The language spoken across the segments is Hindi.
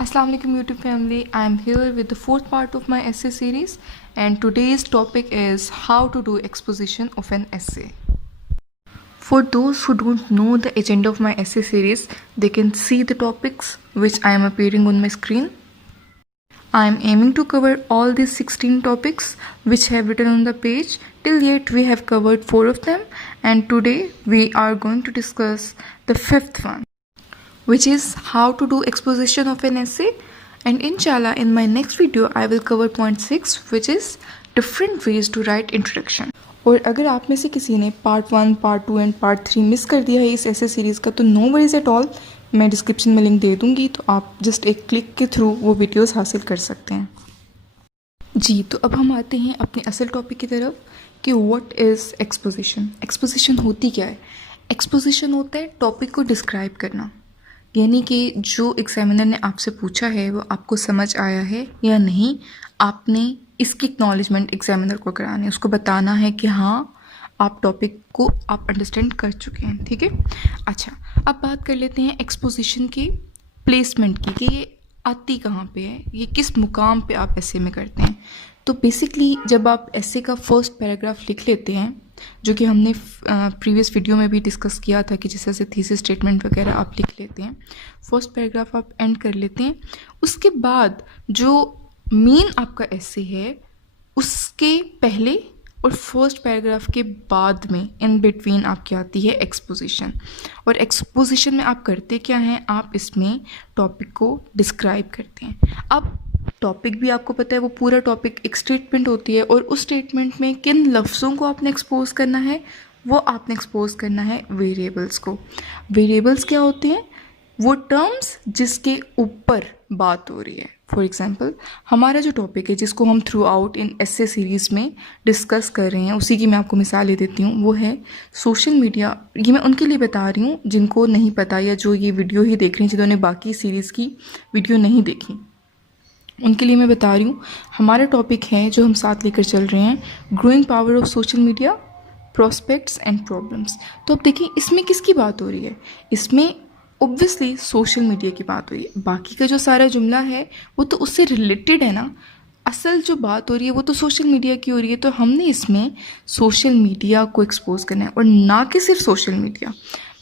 Assalamu alaikum YouTube family. I am here with the fourth part of my essay series, and today's topic is how to do exposition of an essay. For those who don't know the agenda of my essay series, they can see the topics which I am appearing on my screen. I am aiming to cover all these 16 topics which I have written on the page. Till yet we have covered 4 of them, and today we are going to discuss the 5th one, which is how to do exposition of an essay. And inshallah in my next video I will cover point 6, which is different ways to write introduction. और अगर आप में से किसी ने part 1, part 2 and part 3 miss कर दिया है इस ऐसे सीरीज़ का, तो नो वरीज एट ऑल, मैं डिस्क्रिप्शन में लिंक दे दूँगी, तो आप जस्ट एक क्लिक के थ्रू वो वीडियोस हासिल कर सकते हैं। जी, तो अब हम आते हैं अपने असल टॉपिक की तरफ कि व्हाट इज़ एक्सपोजिशन। एक्सपोजिशन होती क्या है? एक्सपोजिशन होता है टॉपिक को डिस्क्राइब करना, यानी कि जो एग्जामिनर ने आपसे पूछा है वो आपको समझ आया है या नहीं, आपने इसकी एक्नॉलेजमेंट एग्जामिनर को करानी है, उसको बताना है कि हाँ आप टॉपिक को आप अंडरस्टैंड कर चुके हैं। ठीक है, अच्छा, अब बात कर लेते हैं एक्सपोजिशन की प्लेसमेंट की, कि ये आती कहाँ पे है, ये किस मुकाम पे आप ऐसे में करते हैं। तो बेसिकली जब आप ऐसे का फर्स्ट पैराग्राफ लिख लेते हैं, जो कि हमने प्रीवियस वीडियो में भी डिस्कस किया था कि जिस तरह से थीसिस स्टेटमेंट वगैरह आप लिख लेते हैं, फर्स्ट पैराग्राफ आप एंड कर लेते हैं, उसके बाद जो मेन आपका ऐसे है उसके पहले और फर्स्ट पैराग्राफ के बाद में इन बिटवीन आपकी आती है एक्सपोजिशन। और एक्सपोजिशन में आप करते क्या हैं, आप इसमें टॉपिक को डिस्क्राइब करते हैं। अब टॉपिक भी आपको पता है, वो पूरा टॉपिक एक स्टेटमेंट होती है, और उस स्टेटमेंट में किन लफ्ज़ों को आपने एक्सपोज करना है, वो आपने एक्सपोज करना है वेरिएबल्स को। वेरिएबल्स क्या होते हैं? वो टर्म्स जिसके ऊपर बात हो रही है। फॉर एग्जांपल हमारा जो टॉपिक है जिसको हम through out in essay series में डिस्कस कर रहे हैं, उसी की मैं आपको मिसाल देती हूँ, वो है सोशल मीडिया। ये मैं उनके लिए बता रही हूँ जिनको नहीं पता या जो ये वीडियो ही देख रही हैं, जिन्होंने बाकी सीरीज़ की वीडियो नहीं देखी, उनके लिए मैं बता रही हूँ। हमारा टॉपिक है जो हम साथ लेकर चल रहे हैं, growing power of social media, prospects and problems. तो अब देखिए इसमें किसकी बात हो रही है? इसमें ऑब्वियसली सोशल मीडिया की बात हो रही है। बाकी का जो सारा जुमला है वो तो उससे रिलेटेड है ना, असल जो बात हो रही है वो तो सोशल मीडिया की हो रही है। तो हमने इसमें सोशल मीडिया को एक्सपोज करना है, और ना कि सिर्फ सोशल मीडिया,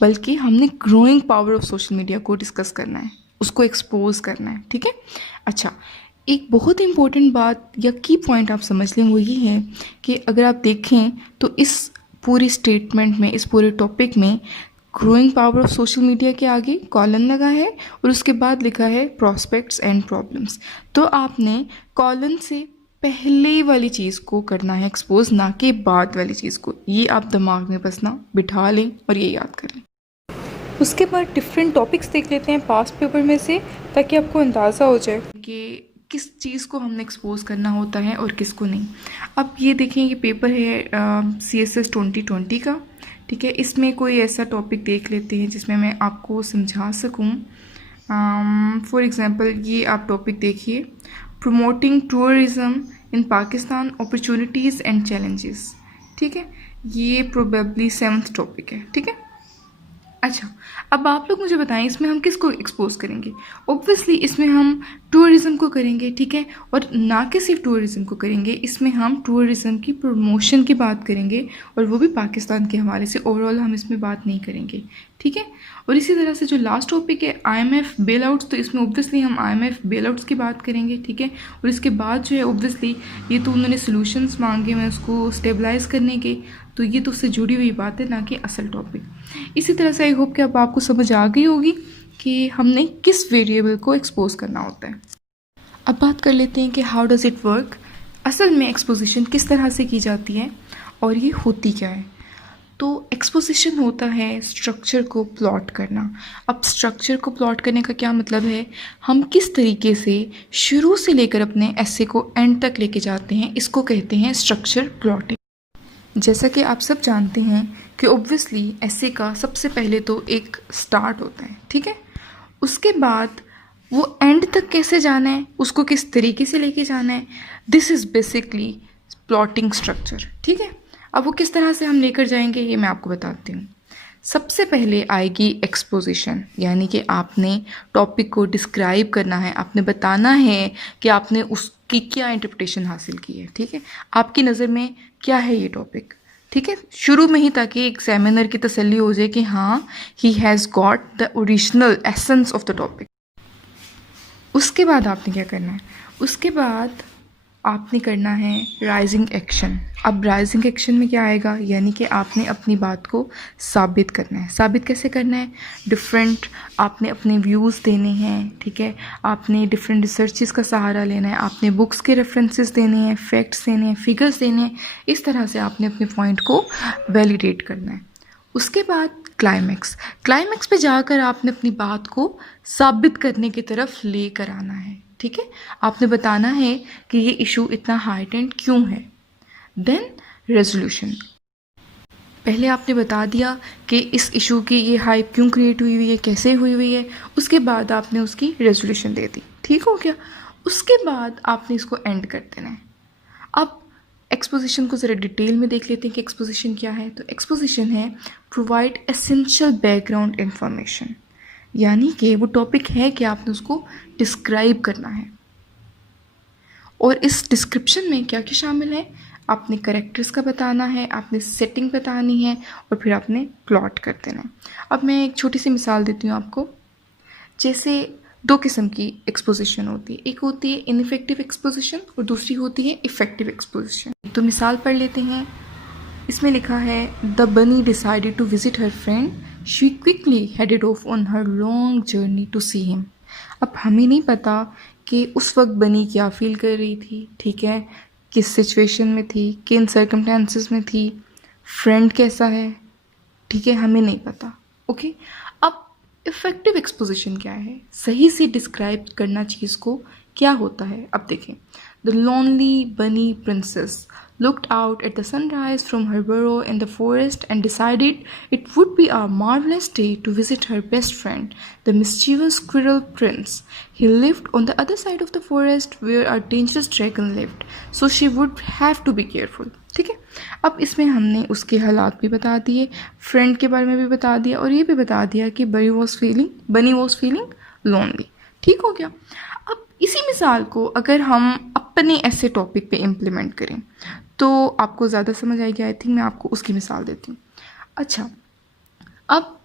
बल्कि हमने growing power of social media को डिस्कस करना है, उसको एक्सपोज करना है। ठीक है, अच्छा, एक बहुत इंपॉर्टेंट बात या की पॉइंट आप समझ लें, वो ये है कि अगर आप देखें तो इस पूरी स्टेटमेंट में, इस पूरे टॉपिक में growing power of social media के आगे कॉलन लगा है और उसके बाद लिखा है प्रॉस्पेक्ट्स एंड प्रॉब्लम्स। तो आपने कॉलन से पहले वाली चीज़ को करना है एक्सपोज, ना कि बाद वाली चीज़ को। ये आप दिमाग में बस ना बिठा लें और ये याद कर लें। उसके बाद डिफरेंट टॉपिक्स देख लेते हैं पास्ट पेपर में से, ताकि आपको अंदाज़ा हो जाए कि किस चीज़ को हमने एक्सपोज करना होता है और किसको नहीं। अब ये देखें, ये पेपर है CSS 2020 का। ठीक है, इसमें कोई ऐसा टॉपिक देख लेते हैं जिसमें मैं आपको समझा सकूं। फॉर एग्ज़ाम्पल ये आप टॉपिक देखिए, promoting tourism in Pakistan, opportunities and challenges. ठीक है, ये प्रोबेबली 7th टॉपिक है। ठीक है, अच्छा, अब आप लोग मुझे बताएं इसमें हम किसको एक्सपोज करेंगे? ऑब्वियसली इसमें हम टूरिज़्म को करेंगे। ठीक है, और ना कि सिर्फ टूरिज़्म को करेंगे, इसमें हम टूरिज़्म की प्रमोशन की बात करेंगे, और वो भी पाकिस्तान के हवाले से। ओवरऑल हम इसमें बात नहीं करेंगे। ठीक है, और इसी तरह से जो लास्ट टॉपिक है IMF बेल आउट्स, तो इसमें ऑब्वियसली हम IMF बेल आउट्स की बात करेंगे। ठीक है, और इसके बाद जो है ऑब्वियसली ये तो उन्होंने सोल्यूशंस मांगे मैं उसको स्टेबलाइज करने के, तो ये तो उससे जुड़ी हुई बात है, ना कि असल टॉपिक। इसी तरह से आई होप कि अब आपको समझ आ गई होगी कि हमने किस वेरिएबल को एक्सपोज करना होता है। अब बात कर लेते हैं कि हाउ डज़ इट वर्क, असल में एक्सपोजिशन किस तरह से की जाती है और ये होती क्या है। तो एक्सपोजिशन होता है स्ट्रक्चर को प्लॉट करना। अब स्ट्रक्चर को प्लॉट करने का क्या मतलब है? हम किस तरीके से शुरू से लेकर अपने ऐसे को एंड तक लेके जाते हैं, इसको कहते हैं स्ट्रक्चर प्लॉटिंग। जैसा कि आप सब जानते हैं कि ऑब्वियसली ऐसे का सबसे पहले तो एक स्टार्ट होता है। ठीक है, उसके बाद वो एंड तक कैसे जाना है, उसको किस तरीके से लेके जाना है, this is basically plotting structure. ठीक है, अब वो किस तरह से हम लेकर जाएंगे ये मैं आपको बताती हूँ। सबसे पहले आएगी एक्सपोजिशन, यानी कि आपने टॉपिक को डिस्क्राइब करना है, आपने बताना है कि आपने उसकी क्या इंटरप्रिटेशन हासिल की है। ठीक है, आपकी नज़र में क्या है ये टॉपिक। ठीक है, शुरू में ही, ताकि एग्जामिनर की तसल्ली हो जाए कि हाँ he has got the original essence of the topic. उसके बाद आपने क्या करना है, उसके बाद आपने करना है राइजिंग एक्शन। अब राइजिंग एक्शन में क्या आएगा, यानी कि आपने अपनी बात को साबित करना है। साबित कैसे करना है, डिफरेंट आपने अपने व्यूज़ देने हैं। ठीक है, आपने डिफरेंट रिसर्चेस का सहारा लेना है, आपने बुक्स के रेफरेंसेस देने हैं, फैक्ट्स देने हैं, फिगर्स देने हैं। इस तरह से आपने अपने पॉइंट को वैलिडेट करना है। उसके बाद क्लाइमैक्स। क्लाइमैक्स पे जाकर आपने अपनी बात को साबित करने की तरफ लेकर आना है। ठीक है, आपने बताना है कि ये इशू इतना हाइटेंड क्यों है। Then resolution. पहले आपने बता दिया कि इस इशू की ये हाइप क्यों क्रिएट हुई हुई है, कैसे हुई हुई है। उसके बाद आपने उसकी रेजोल्यूशन दे दी। ठीक हो गया, उसके बाद आपने इसको एंड कर देना है। अब एक्सपोजिशन को ज़रा डिटेल में देख लेते हैं कि एक्सपोजिशन क्या है। तो एक्सपोजिशन है प्रोवाइड एसेंशियल बैकग्राउंड इंफॉर्मेशन, यानी कि वो टॉपिक है कि आपने उसको डिस्क्राइब करना है। और इस डिस्क्रिप्शन में क्या क्या शामिल है, आपने करेक्टर्स का बताना है, आपने सेटिंग बतानी है, और फिर आपने प्लॉट कर देना है। अब मैं एक छोटी सी मिसाल देती हूँ आपको। जैसे दो किस्म की एक्सपोजिशन होती है, एक होती है इनइफेक्टिव एक्सपोजिशन और दूसरी होती है इफ़ेक्टिव एक्सपोजिशन। तो मिसाल पढ़ लेते हैं। इसमें लिखा है the bunny decided to visit her friend, she quickly headed off on her long journey to see him. अब हमें नहीं पता कि उस वक्त बनी क्या फील कर रही थी। ठीक है, किस सिचुएशन में थी, किन सर्कमस्टेंसेस में थी, फ्रेंड कैसा है। ठीक है, हमें नहीं पता। ओके, अब इफ़ेक्टिव एक्सपोजिशन क्या है, सही से डिस्क्राइब करना चीज़ को क्या होता है। अब देखें, द लोनली बनी princess looked out at the sunrise from her burrow in the forest and decided it would be a marvelous day to visit her best friend, the mischievous squirrel prince. He lived on the other side of the forest where a dangerous dragon lived, so she would have to be careful. ठीक है, अब इसमें हमने उसके हालात भी बता दिए, फ्रेंड के बारे में भी बता दिया, और ये भी बता दिया कि बनी वॉज फीलिंग लोनली। ठीक हो गया। अब इसी मिसाल को अगर हम अपने ऐसे टॉपिक पे इम्प्लीमेंट करें तो आपको ज़्यादा समझ आएगी। आई थिंक मैं आपको उसकी मिसाल देती हूँ। अच्छा, अब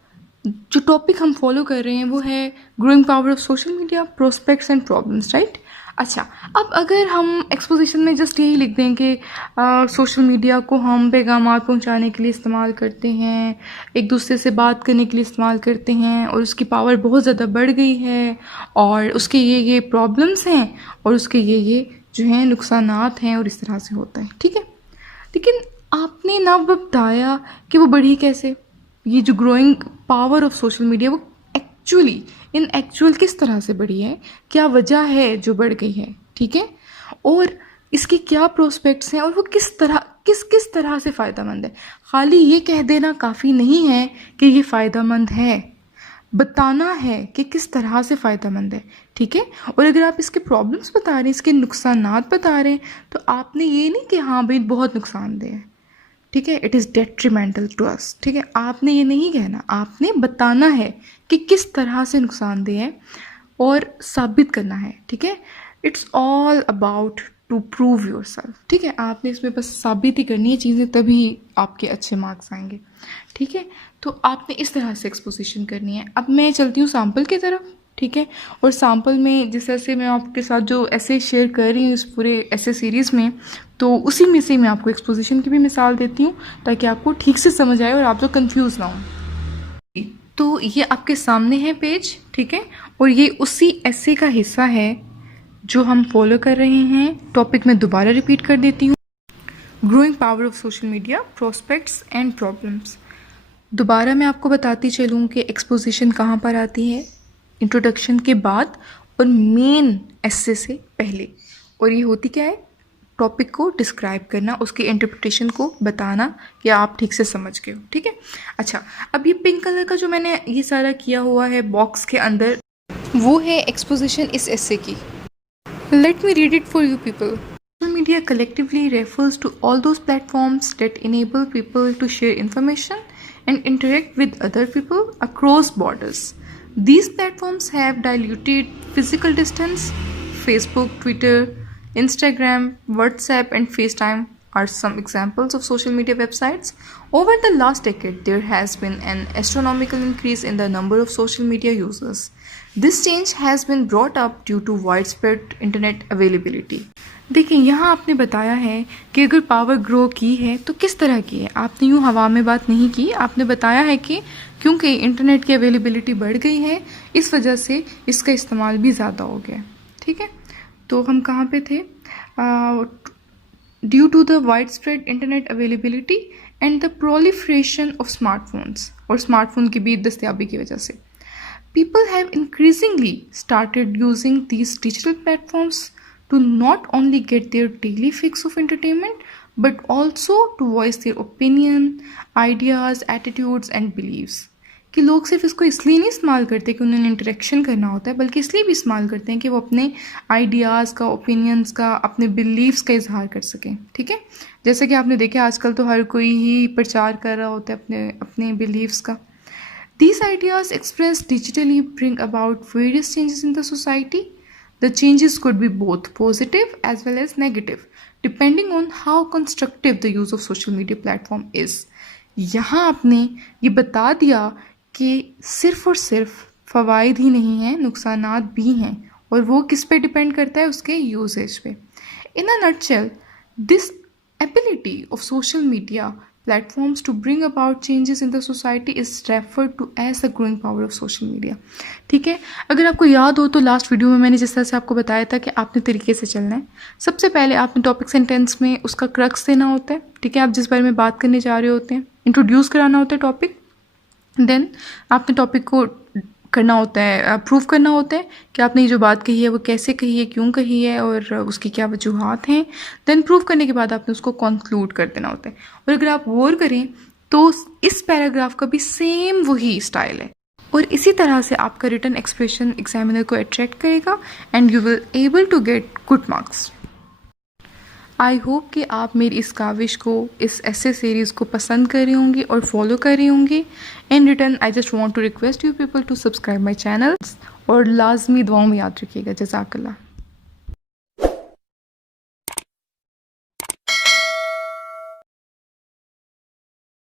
जो टॉपिक हम फॉलो कर रहे हैं वो है growing power of social media, prospects and problems, right. अच्छा, अब अगर हम एक्सपोजिशन में जस्ट यही लिख दें कि सोशल मीडिया को हम पैगामात पहुंचाने के लिए इस्तेमाल करते हैं, एक दूसरे से बात करने के लिए इस्तेमाल करते हैं, और उसकी पावर बहुत ज़्यादा बढ़ गई है, और उसके ये प्रॉब्लम्स हैं, और उसके ये जो हैं नुकसानात हैं, और इस तरह से होता है। ठीक है, लेकिन आपने ना बताया कि वो बढ़ी कैसे। ये जो growing power of social media वो एक्चुअल किस तरह से बढ़ी है, क्या वजह है जो बढ़ गई है। ठीक है, और इसके क्या प्रोस्पेक्ट्स हैं, और वो किस तरह से फ़ायदेमंद है। खाली ये कह देना काफ़ी नहीं है कि ये फ़ायदेमंद है, बताना है कि किस तरह से फ़ायदेमंद है। ठीक है, और अगर आप इसके प्रॉब्लम्स बता रहे हैं, इसके नुकसानात बता रहे हैं, तो आपने ये नहीं कि हाँ भाई बहुत नुकसानदेह है। ठीक है, it is detrimental to us. ठीक है, आपने ये नहीं कहना, आपने बताना है कि किस तरह से नुकसानदेह है और साबित करना है। ठीक है, it's all about to prove yourself. ठीक है, आपने इसमें बस साबित ही करनी है चीज़ें, तभी आपके अच्छे मार्क्स आएंगे। ठीक है, तो आपने इस तरह से एक्सपोजिशन करनी है। अब मैं चलती हूँ सैम्पल की तरफ। ठीक है, और सैम्पल में जिस तरह से मैं आपके साथ जो ऐसे शेयर कर रही हूँ इस पूरे ऐसे सीरीज़ में, तो उसी में से मैं आपको एक्सपोजिशन की भी मिसाल देती हूँ ताकि आपको ठीक से समझ आए और आप लोग कंफ्यूज ना हो। तो ये आपके सामने है पेज। ठीक है, और ये उसी ऐसे का हिस्सा है जो हम फॉलो कर रहे हैं। टॉपिक में दोबारा रिपीट कर देती हूँ, growing power of social media, prospects and problems. दोबारा मैं आपको बताती चलूँ कि एक्सपोजिशन कहाँ पर आती है, इंट्रोडक्शन के बाद और मेन एसे से पहले। और ये होती क्या है, टॉपिक को डिस्क्राइब करना, उसकी इंटरप्रिटेशन को बताना कि आप ठीक से समझ गए हो। ठीक है, अच्छा, अब ये पिंक कलर का जो मैंने ये सारा किया हुआ है बॉक्स के अंदर, वो है एक्सपोजिशन इस एसे की। Let me read it for you people. Social media collectively refers to all those platforms that enable people to share information and interact with other people across borders. These platforms have diluted physical distance. Facebook, Twitter, Instagram, WhatsApp, and FaceTime are some examples of social media websites. Over the last decade, there has been an astronomical increase in the number of social media users. This change has been brought up due to widespread internet availability. देखिए यहाँ आपने बताया है कि अगर पावर ग्रो की है तो किस तरह की है. आपने यूँ हवा में बात नहीं की, आपने बताया है कि क्योंकि इंटरनेट की अवेलेबिलिटी बढ़ गई है इस वजह से इसका इस्तेमाल भी ज़्यादा हो गया. ठीक है, तो हम कहाँ पे थे? Due to the wide spread internet availability and the proliferation of smartphones, और स्मार्टफोन की भी दस्तियाबी की वजह से people have increasingly started using these digital platforms to not only get their daily fix of entertainment but also to voice their opinion, ideas, attitudes and beliefs. कि लोग सिर्फ इसको इसलिए नहीं इस्तेमाल करते कि उन्हें इंटरेक्शन करना होता है, बल्कि इसलिए भी इस्तेमाल करते हैं कि वो अपने आइडियाज़ का, ओपिनियंस का, अपने बिलीव्स का इजहार कर सकें. ठीक है, जैसे कि आपने देखा आजकल तो हर कोई ही प्रचार कर रहा होता है अपने अपने बिलीव्स का. These ideas expressed digitally bring about various changes in the society. The changes could be both positive as well as negative, depending on how constructive the use of social media platform is. यहाँ आपने ये बता दिया कि सिर्फ और सिर्फ फ़वाइद ही नहीं हैं, नुकसानात भी हैं, और वो किस पे डिपेंड करता है? उसके यूसेज पे. In a nutshell, this ability of social media platforms to bring about changes in the society is referred to as the growing power of social media. ठीक है, अगर आपको याद हो तो लास्ट वीडियो में मैंने जिस तरह से आपको बताया था कि आपने तरीके से चलना है. सबसे पहले आपने टॉपिक सेंटेंस में उसका क्रक्स देना होता है. ठीक है, आप जिस बारे में बात करने जा रहे होते हैं, इंट्रोड्यूस कराना होता है टॉपिक. देन आपने टॉपिक को करना होता है, प्रूव करना होता है कि आपने ये जो बात कही है वो कैसे कही है, क्यों कही है और उसकी क्या वजूहात हैं. देन प्रूव करने के बाद आपने उसको कंक्लूड कर देना होता है. और अगर आप गौर करें तो इस पैराग्राफ का भी सेम वही स्टाइल है, और इसी तरह से आपका रिटन एक्सप्रेशन एग्जामिनर को अट्रैक्ट करेगा and you will able to get good marks. I hope कि आप मेरी इस काविश को, इस ऐसे सीरीज़ को पसंद कर रही होंगी और फॉलो कर रही होंगी. In return I just want to request you people to subscribe my channel, और लाजमी दुआओं में याद रखिएगा. जज़ाकल्लाह.